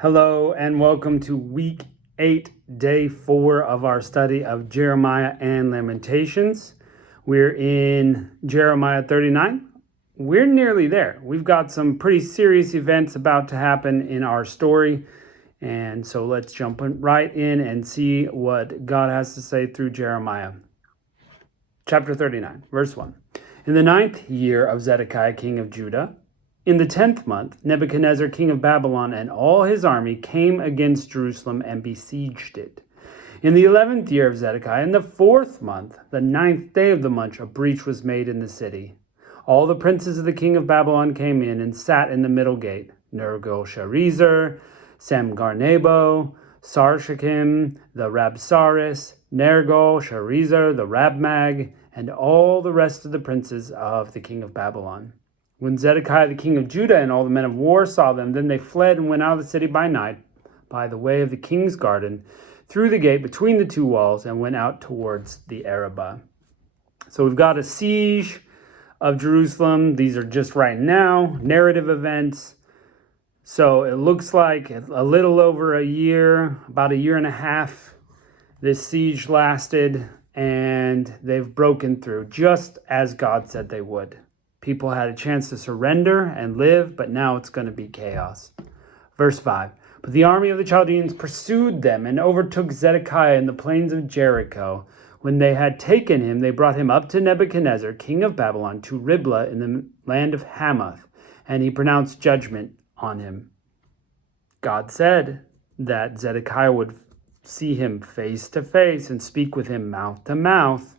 Hello and welcome to week 8, day 4 of our study of Jeremiah and Lamentations. We're in Jeremiah 39. We're nearly there. We've got some pretty serious events about to happen in our story. And so let's jump right in and see what God has to say through Jeremiah. Chapter 39, verse 1. In the 9th year of Zedekiah, king of Judah, in the 10th month, Nebuchadnezzar, king of Babylon, and all his army came against Jerusalem and besieged it. In the 11th year of Zedekiah, in the 4th month, the 9th day of the month, a breach was made in the city. All the princes of the king of Babylon came in and sat in the middle gate: Nergal-Sharezer, Samgar-Nebo, Sarshakim, the Rabsaris, Nergal-Sharezer, the Rabmag, and all the rest of the princes of the king of Babylon. When Zedekiah the king of Judah and all the men of war saw them, then they fled and went out of the city by night, by the way of the king's garden, through the gate between the two walls, and went out towards the Arabah. So we've got a siege of Jerusalem. These are just right now, narrative events. So it looks like a little over a year, about a year and a half, this siege lasted, and they've broken through, just as God said they would. People had a chance to surrender and live, but now it's going to be chaos. Verse 5. But the army of the Chaldeans pursued them and overtook Zedekiah in the plains of Jericho. When they had taken him, they brought him up to Nebuchadnezzar, king of Babylon, to Riblah in the land of Hamath, and he pronounced judgment on him. God said that Zedekiah would see him face to face and speak with him mouth to mouth.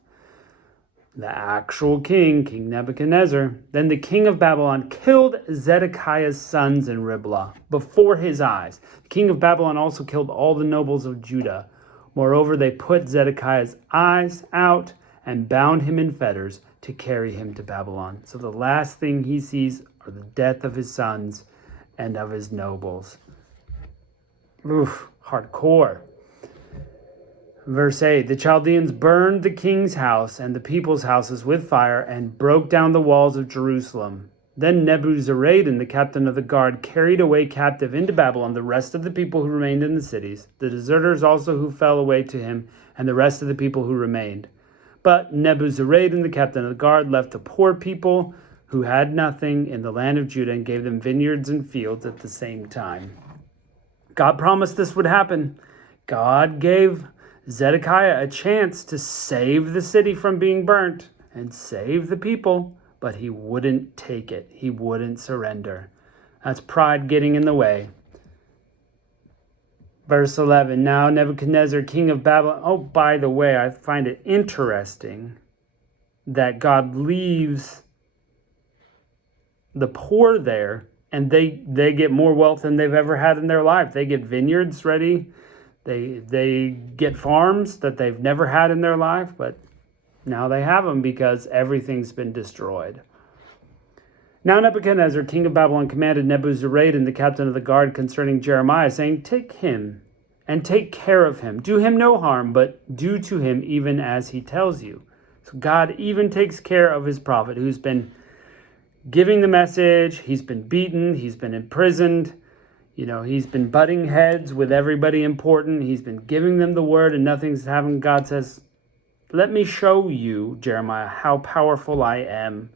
The actual king, King Nebuchadnezzar. Then the king of Babylon killed Zedekiah's sons in Riblah before his eyes. The king of Babylon also killed all the nobles of Judah. Moreover, they put Zedekiah's eyes out and bound him in fetters to carry him to Babylon. So the last thing he sees are the death of his sons and of his nobles. Oof, hardcore. Verse 8, the Chaldeans burned the king's house and the people's houses with fire and broke down the walls of Jerusalem. Then Nebuzaradan, the captain of the guard, carried away captive into Babylon the rest of the people who remained in the cities, the deserters also who fell away to him, and the rest of the people who remained. But Nebuzaradan, the captain of the guard, left the poor people who had nothing in the land of Judah and gave them vineyards and fields at the same time. God promised this would happen. God gave Zedekiah a chance to save the city from being burnt and save the people, but he wouldn't take it. He wouldn't surrender. That's pride getting in the way. Verse 11, now Nebuchadnezzar, king of Babylon. Oh, by the way, I find it interesting that God leaves the poor there and they get more wealth than they've ever had in their life. They get vineyards ready. They get farms that they've never had in their life, but now they have them because everything's been destroyed. Now Nebuchadnezzar, king of Babylon, commanded Nebuzaradan, the captain of the guard, concerning Jeremiah, saying, take him and take care of him. Do him no harm, but do to him even as he tells you. So God even takes care of his prophet who's been giving the message. He's been beaten. He's been imprisoned. He's been butting heads with everybody important. He's been giving them the word and nothing's happening. God says, let me show you, Jeremiah, how powerful I am.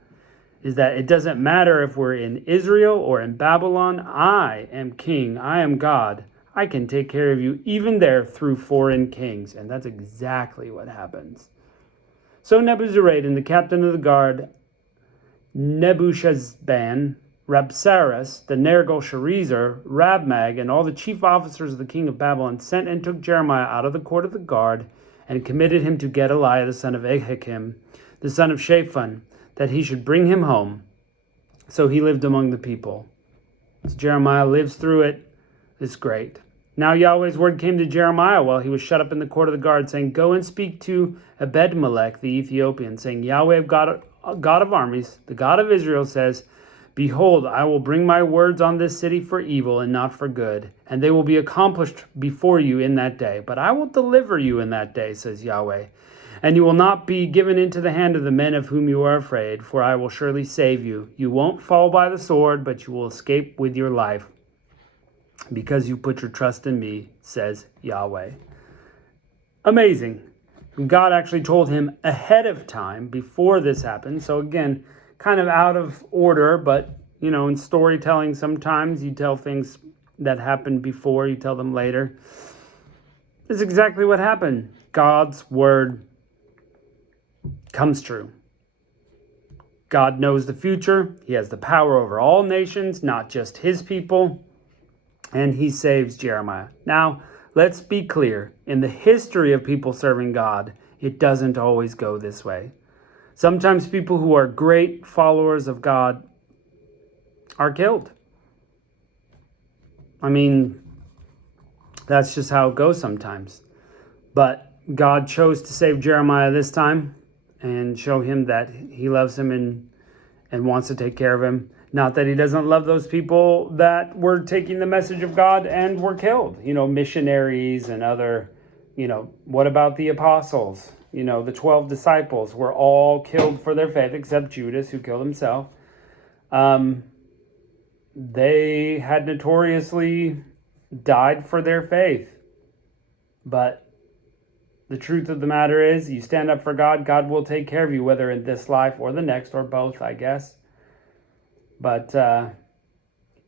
Is that it doesn't matter if we're in Israel or in Babylon. I am king. I am God. I can take care of you even there through foreign kings. And that's exactly what happens. So Nebuzaradan, the captain of the guard, Nebuchadnezzar, Rabsaris, the Nergal-Sharezer, Rabmag, and all the chief officers of the king of Babylon sent and took Jeremiah out of the court of the guard and committed him to Gedaliah, the son of Ahikam, the son of Shaphan, that he should bring him home. So he lived among the people. So Jeremiah lives through it. It's great. Now Yahweh's word came to Jeremiah while he was shut up in the court of the guard, saying, go and speak to Ebed-melech, the Ethiopian, saying, Yahweh, God of armies, the God of Israel, says, behold, I will bring my words on this city for evil and not for good, and they will be accomplished before you in that day. But I will deliver you in that day, says Yahweh. And you will not be given into the hand of the men of whom you are afraid, for I will surely save you. You won't fall by the sword, but you will escape with your life. because you put your trust in me, says Yahweh. Amazing. God actually told him ahead of time before this happened. So again, kind of out of order, but in storytelling, sometimes you tell things that happened before, you tell them later. This is exactly what happened. God's word comes true. God knows the future. He has the power over all nations, not just his people. And he saves Jeremiah. Now, let's be clear. In the history of people serving God, it doesn't always go this way. Sometimes people who are great followers of God are killed. I mean, that's just how it goes sometimes. But God chose to save Jeremiah this time and show him that he loves him and wants to take care of him. Not that he doesn't love those people that were taking the message of God and were killed. Missionaries and other, what about the apostles? The 12 disciples were all killed for their faith, except Judas, who killed himself. They had notoriously died for their faith. But the truth of the matter is, you stand up for God, God will take care of you, whether in this life or the next, or both, I guess. But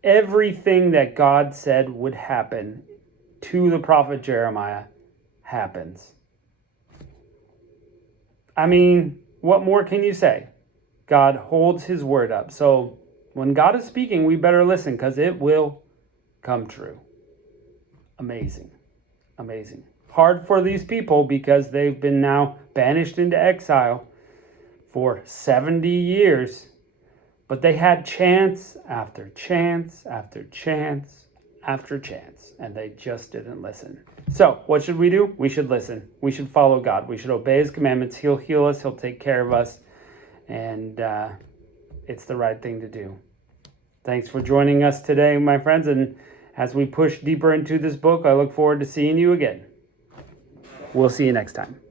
everything that God said would happen to the prophet Jeremiah happens. I mean, what more can you say? God holds his word up. So when God is speaking, we better listen, because it will come true. Amazing. Amazing. Hard for these people because they've been now banished into exile for 70 years. But they had chance after chance after chance after chance, and they just didn't listen. So what should we do? We should listen. We should follow God. We should obey his commandments. He'll heal us. He'll take care of us. And it's the right thing to do. Thanks for joining us today, my friends. And as we push deeper into this book, I look forward to seeing you again. We'll see you next time.